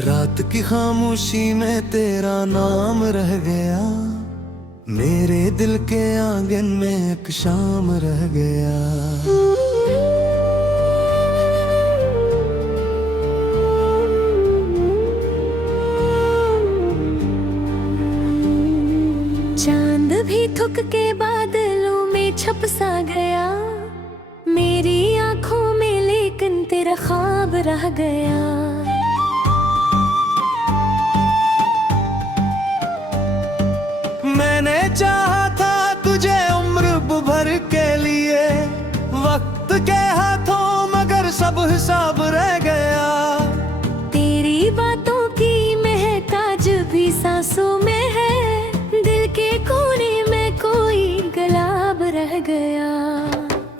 रात की खामोशी में तेरा नाम रह गया, मेरे दिल के आंगन में एक शाम रह गया। चांद भी थुक के बादलों में छप सा गया, मेरी आंखों में लेकिन तेरा ख्वाब रह गया। मैंने चाहा था तुझे उम्र भर के लिए, वक्त के हाथों मगर सब हिसाब रह गया। तेरी बातों की महक आज भी सांसों में है, दिल के कोने में कोई गुलाब रह गया।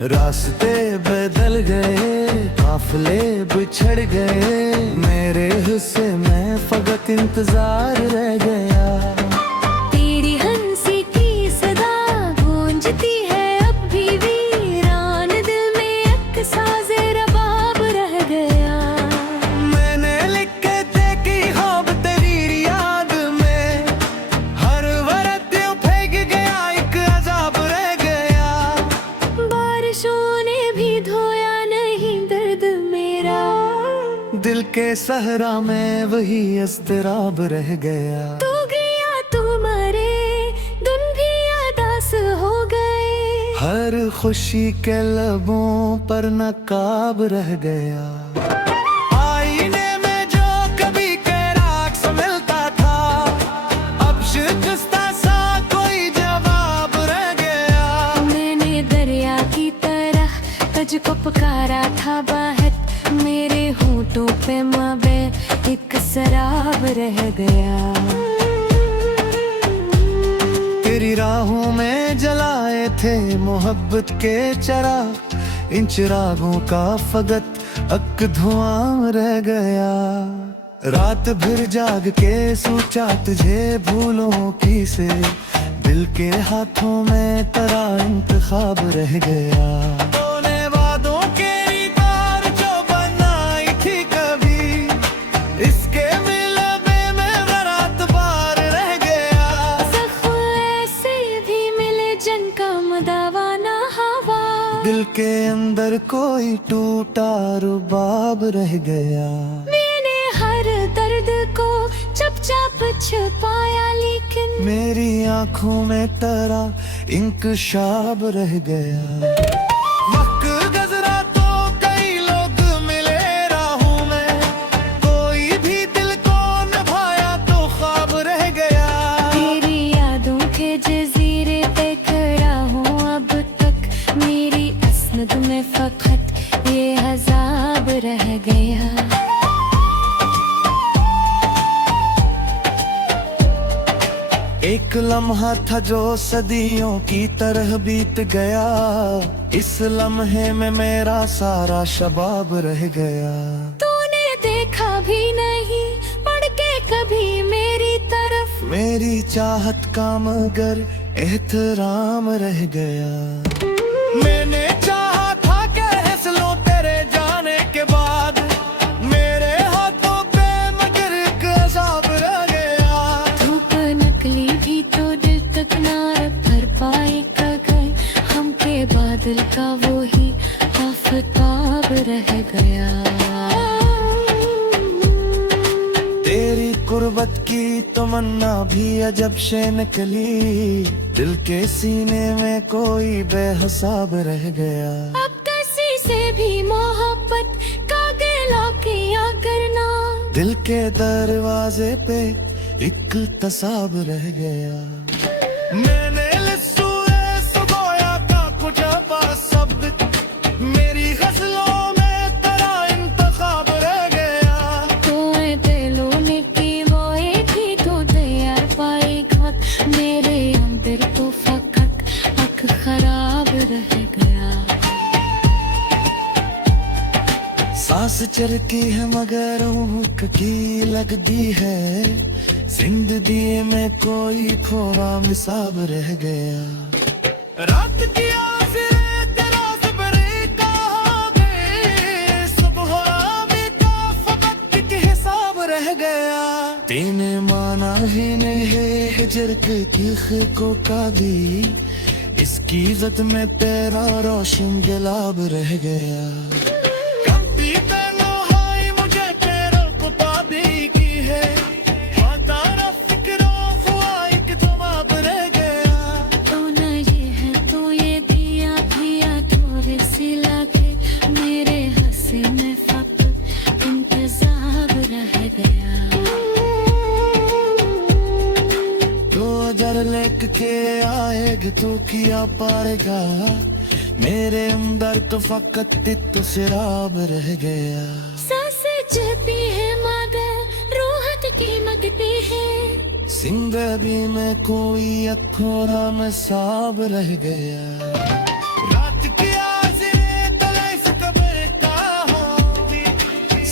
रास्ते बदल गए, काफिले बिछड़ गए, मेरे हिस्से में फकत इंतजार रह गया। तेरी हंसी की सदा गूंजती है अब भी, वीरान दिल में एक साज़े रबाब रह गया। मैंने लिख के देखी ख्वाब तेरी याद में, हर वरत यूं फेंक गया, एक अजाब रह गया। बारिशों ने भी धोया नहीं दर्द मेरा, दिल के सहरा में वही अस्तराब रह गया। तू गया तू मरे, दिन भी अदास हो गए, हर खुशी के लबों पर नकाब रह गया। आईने में जो कभी कैराक्स मिलता था, अब शिकस्ता सा कोई जवाब रह गया। मैंने दरिया की तरह तुझको पुकारा था बाहर, मेरे होंठों पे मबे एक शराब रह गया। तेरी राहों में जलाए थे मोहब्बत के चिराग, इन चिरागों का फकत अक धुआं रह गया। रात भर जाग के सोचा तुझे भूलों की से, दिल के हाथों में तेरा इंतखाब रह गया। तूने वादों के तार जो बनाई थी कभी, इसके मिलबे में रात बार रह गया। ज़ख्म ऐसे भी मिले जिनका मदावा ना हवा, दिल के अंदर कोई टूटा रुबाब रह गया। मैंने हर दर्द को चुपचाप छुपाया, लेकिन मेरी आंखों में तेरा इंकशाब रह गया। वक्त गुज़रा तो कई लोग मिले राहों में, कोई भी दिल को निभाया तो ख्वाब रह गया। तेरी यादों के जजीरे पे खड़ा हूँ अब तक, मेरी असमत में फकत ये अज़ाब रह गया। एक लम्हा था जो सदियों की तरह बीत गया, इस लम्हे में मेरा सारा शबाब रह गया। तूने देखा भी नहीं पढ़ के कभी मेरी तरफ, मेरी चाहत का मगर एहतराम रह गया। मैंने चाहा था कि हंस लो तेरे जाने के बाद, मेरे हाथों पे मगर एक अज़ाब रह गया। धूप नकली भी तो दिल तक ना भर पाएगा, अगर हमके बादल का वो ही आफताब रह गया। तेरी कुर्बत की तमन्ना भी अजब से निकली, दिल के सीने में कोई बेहिसाब रह गया। अब किसी से भी मोहब्बत का गिला किया करना, दिल के दरवाजे पे एक तसाब रह गया। मैंने लिस्सूए सुगोया का कुछ शब्द, मेरी गज़लों में तेरा इंतखाब रह गया। तो दिलों ने की वो एक ही तो तैयार पाएगा, मेरे अंदर तो फकत अक खराब रह गया। सांस चरती है मगर भूख की लगती है, जिंदगी में कोई खोरा मिसाब रह गया। रात की आज़ें तेरा ज़बरे कहाँ गए, सुबह में का फकत एक हिसाब रह गया। तेने माना ही नहीं है हिजर के तीख को कादी, इसकी इज्जत में तेरा रोशन गुलाब रह गया। कभी तन्हाई मुझे तेरा पता भी की है, हाँ तारा फिक्र हुआ एक जवाब रह गया। तो न ये है तो ये दिया दिया थोड़े सी लागे, मेरे हंसी में फकत इंतजार रह गया। जर लेक के आएगी तो किया पाएगा, मेरे अंदर तो फकत तो सिराब रह गया। सांसें चलती है मगर रूहत की मगती है, जिंदगी में कोई अथोड़ा में साब रह गया। रात की आज़ें तले से कब्र का हो,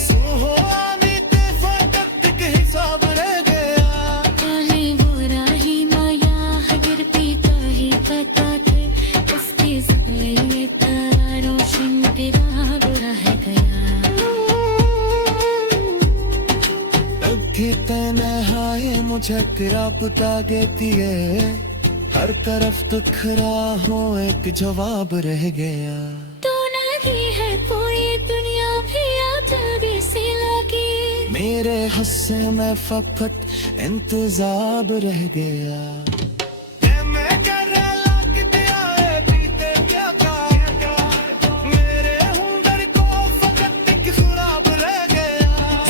सोहो आमी ते फकत के हिसाब रह गया। चाहे बुरा ही माया हगर पीता ही पता थे, उसकी ज़िंदगी तारा रोशन गिराब रह गया। तब की तन्हाई मुझे तेरा पता देती है, हर तरफ तो खरा हो एक जवाब रह गया। तो नहीं है कोई दुनिया भी आजादी सी लगी, मेरे हस्से में फकत इंतजार रह गया।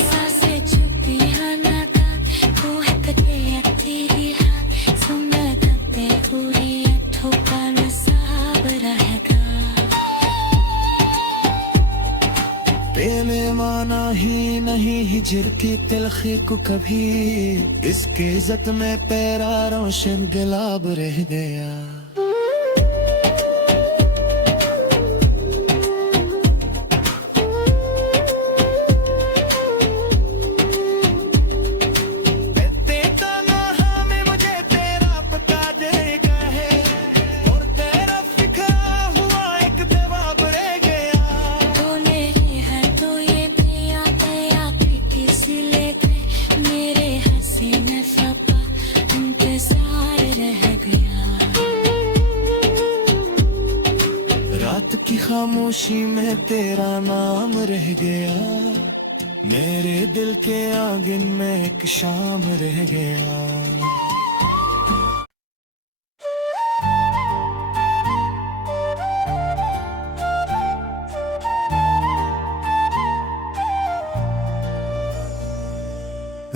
सांसें चुपी है नाता तू है कटे तेरी हाथ, सुना तबे पूरी ठोका नसाब रहेगा। तेने माना ही नहीं हिजर की तिलखी को कभी, इसके इज्जत में तेरा रोशन गुलाब रह गया। तो नहीं है तो ये दिया दया पीठी सी लेके, मेरे हंसी में फपा इंतजार रह गया। रात की खामोशी में तेरा नाम रह गया, मेरे दिल के आंगन में एक शाम रह गया।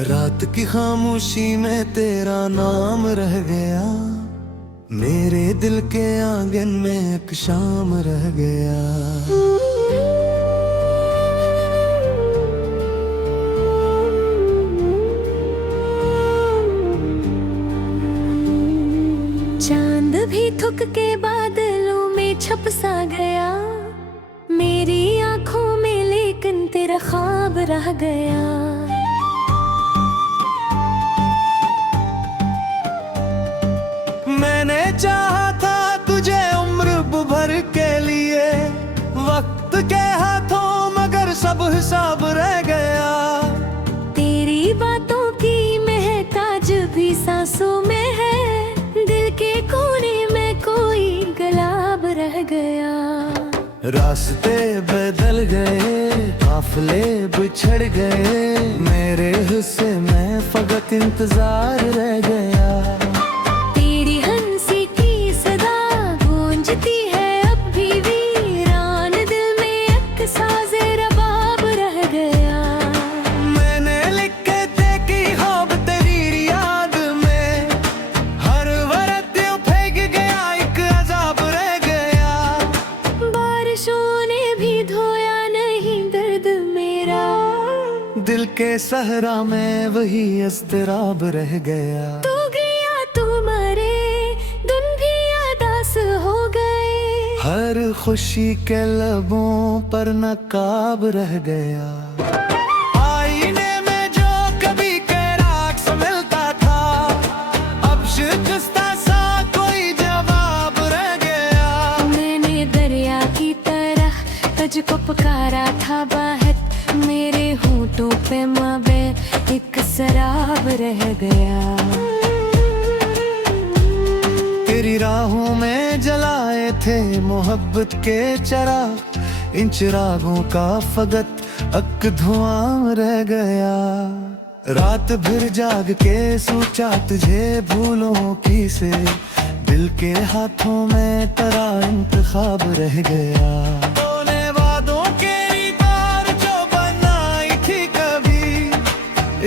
रात की खामोशी में तेरा नाम रह गया, मेरे दिल के आंगन में एक शाम रह गया। चांद भी थुक के बादलों में छप सा गया, मेरी आंखों में लेकिन तेरा ख्वाब रह गया। मैंने चाहा था तुझे उम्र भर के लिए, वक्त के हाथों मगर सब हिसाब रह गया। तेरी बातों की महक आज भी सांसों में है, दिल के कोने में कोई गुलाब रह गया। रास्ते बदल गए, काफिले बिछड़ गए, मेरे हिस्से में फकत इंतजार रह गया। तेरी हंसी की सदा गूंजती है अब भी वीरान दिल में, एक साज़े रबाब रह गया। मैंने लिख के देखी ख्वाब तेरी याद में, हर वरत यूं फेंक गया एक अजाब रह गया। बारिशों ने भी धोया नहीं दर्द मेरा, दिल के सहरा में वही अस्तराब रह गया। तू गया तू मरे दिन भी अदास हो गए, हर खुशी के लबों पर नकाब रह गया। आईने में जो कभी कैराक सा मिलता था, अब शिकस्ता सा कोई जवाब रह गया। मैंने दरिया की तरह तुझको पुकारा था बाहर, मेरे होठों पे मबे एक शराब रह गया। तेरी राहों में जलाए थे मोहब्बत के चिराग, इन चिरागों का फकत अक धुआं रह गया। रात भर जाग के सोचा तुझे भूलों की से, दिल के हाथों में तेरा इंतखाब रह गया। तूने वादों के तार जो बनाई थी कभी,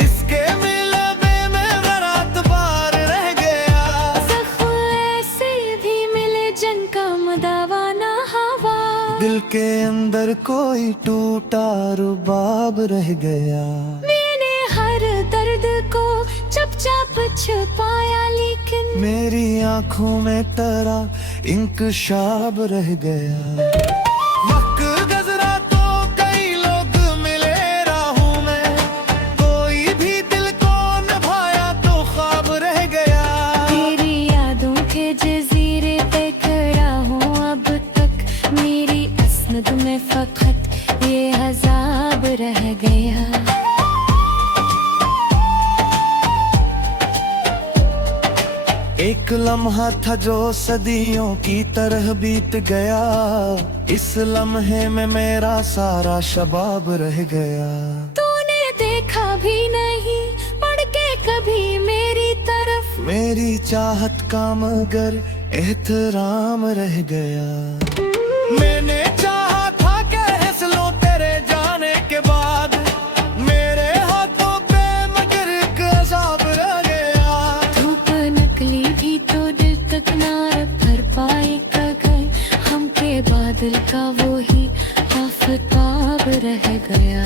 इसके मिलने में रात बार रह गया। ज़ख्म ऐसे भी मिले जिनका मदावा ना हवा, दिल के अंदर कोई टूटा रुबाब रह गया। मैंने हर दर्द को चुपचाप छुपाया, लेकिन मेरी आंखों में तेरा इंकशाब रह गया। मक गजरा तो कई लोग मिले राहों में, कोई भी दिल को निभाया तो ख्वाब रह गया। तेरी यादों के जजीरे पे खड़ा हूँ अब तक, मेरी असनद में फकत ये अज़ाब रह गया। एक लम्हा था जो सदियों की तरह बीत गया, इस लम्हे में मेरा सारा शबाब रह गया। तूने देखा भी नहीं पढ़ के कभी मेरी तरफ, मेरी चाहत का मगर एहतराम रह गया। मैंने चाहा था कि हंस लो तेरे जाने के बाद, मेरे हाथों पे मगर एक अज़ाब रह गया। धूप नकली भी तो दिल तक ना भर पाएगा, घर हम पे बादल का वो ही आफताब रह गया।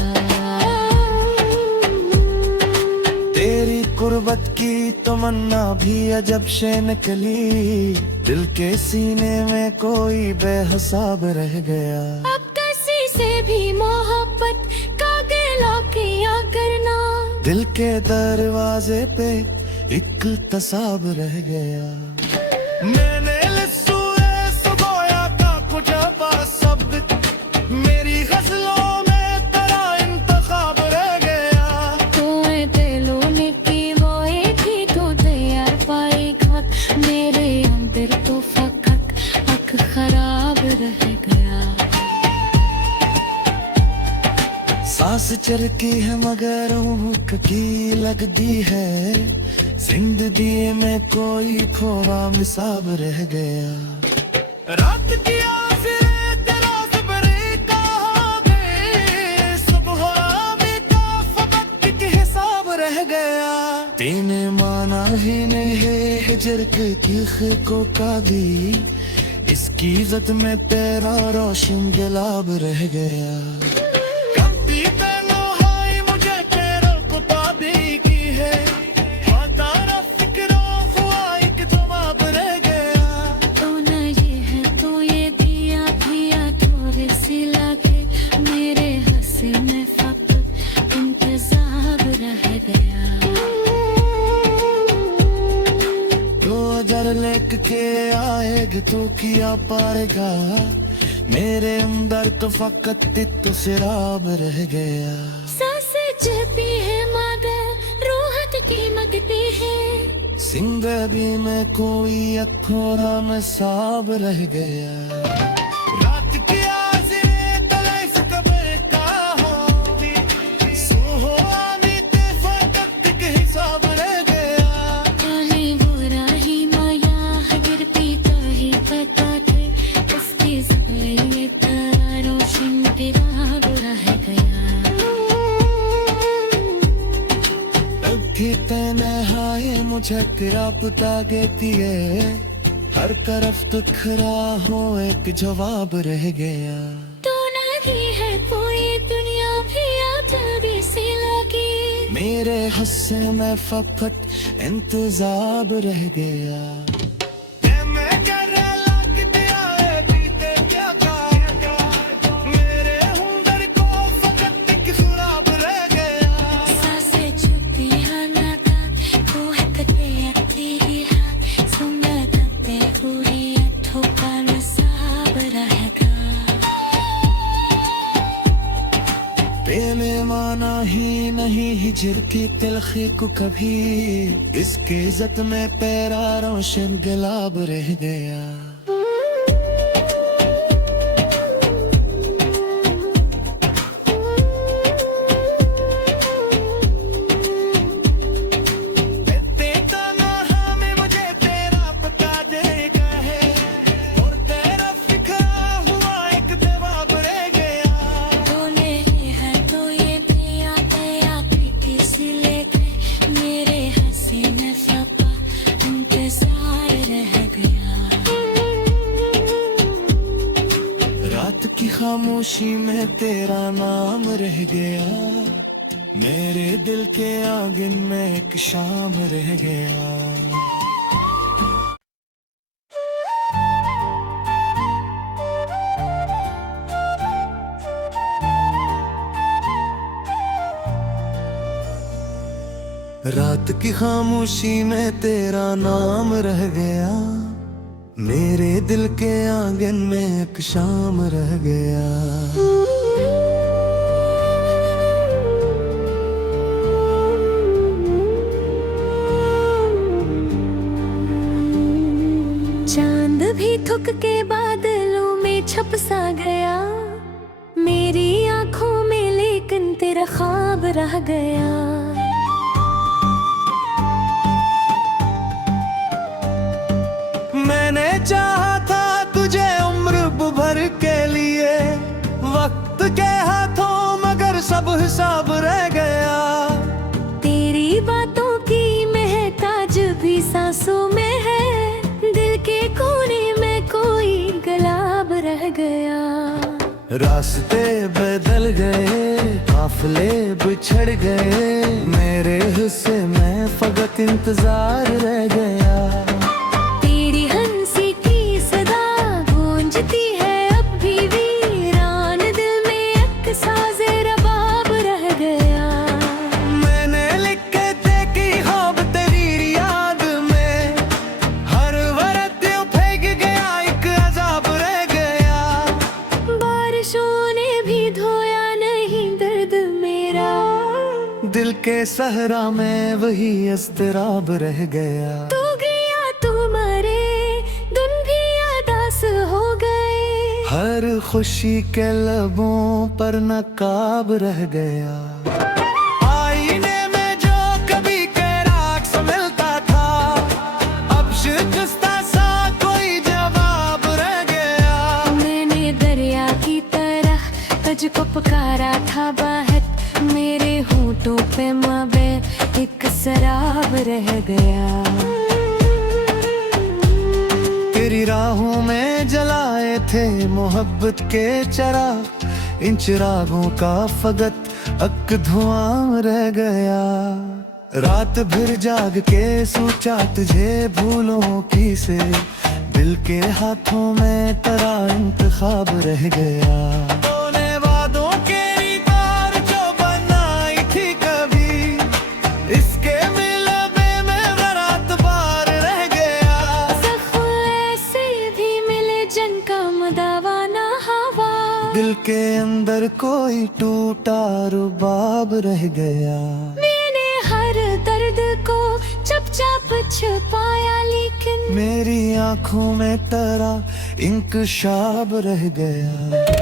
तेरी कुर्बत की तमन्ना भी अजब से निकली, दिल के सीने में कोई बेहिसाब रह गया। अब किसी से भी मोहब्बत का गिला किया करना, दिल के दरवाजे पे एक तसाब रह गया। मैंने लिस्सूए सुबोया का कुछ शब्द, मेरी गजलों में तेरा इंतखाब रह गया। तो दिलों ने की वो एक ही तो तैयार पाएगा, मेरे अंदर तो फकत अक खराब रह गया। सांस चरकी है मगर भूख की लगती है, जिंदगी में कोई खोरा मिसाब रह गया। रात की आज़ें तेरा ज़बरे कहाँ गए, सुबह आने का फकत एक हिसाब रह गया। तेने माना ही नहीं है हिजर के तीखे का दी, इसकी इज्जत में तेरा रोशन गुलाब रह गया। कभी तेनो हाय मुझे तेरा कुताबी की है, हाँ तारा फिक्रों हुआ एक जवाब रह गया। तो न ये है तो ये दिया दिया थोड़े सी लागे, मेरे हंसी में फकत इंतज़ार रह गया। तो अजर लेक के आएगा तो किया पाएगा, मेरे अंदर तो फकत तो सिराब रह गया। सांस जबी है मगर रूहत की मगती है, जिंदगी में कोई अखोरा में साब रह गया। रात की आज़ें तले से कब्र का होती, सुहो आने ते फकत एक हिसाब रह गया। चाहे बुरा ही माया हगर पीता ही पता थे, उसकी ज़बले ये तारा रोशन गिराब रह गया। तब भी तेने हाय मुझे तेरा पता गेती है, हर तरफ तो खरा हो एक जवाब रह गया। तो नहीं है कोई दुनिया भी आजादी सी लगी, मेरे हस्से में फकत इंतजाब रह गया। सांसें छुपी है नाता, वो है कटे तेरी हाथ, सुंदर तबे पूरी ठोका नसाब रहेगा। पेले माना ही नहीं हिजर की तिलखी को कभी, इसके इज्जत में तेरा रोशन गुलाब रह गया। रात की खामोशी में तेरा नाम रह गया, मेरे दिल के आंगन में एक शाम रह गया। रात की खामोशी में तेरा नाम रह गया, मेरे दिल के आंगन में एक शाम रह गया। चांद भी थुक के बादलों में छप सा गया, मेरी आंखों में लेकिन तेरा ख्वाब रह गया। मैंने चाहा था तुझे उम्र भर के लिए, वक्त के हाथों मगर सब हिसाब रह गया। तेरी बातों की महक आज भी सांसों में है, दिल के कोने में कोई गुलाब रह गया। रास्ते बदल गए, काफिले बिछड़ गए, मेरे हिस्से में फकत इंतजार रह गया। दिल के सहरा में वही अस्तराब रह गया। तू गया तू मरे, दिन भी अदास हो गए, हर खुशी के लबों पर नकाब रह गया। आईने में जो कभी कैराक्स मिलता था, अब शिकस्ता सा कोई जवाब रह गया। मैंने दरिया की तरह तुझको पुकारा था बाहर, मेरे होठों पे मबे एक शराब रह गया। तेरी राहों में जलाए थे मोहब्बत के चिराग, इन चिरागों का फकत अक धुआं रह गया। रात भर जाग के सोचा तुझे भूलों की से, दिल के हाथों में तेरा इंतखाब रह गया। दिल के अंदर कोई टूटा रुबाब रह गया। मैंने हर दर्द को चुपचाप छुपाया, लेकिन मेरी आंखों में तेरा इंकशाब रह गया।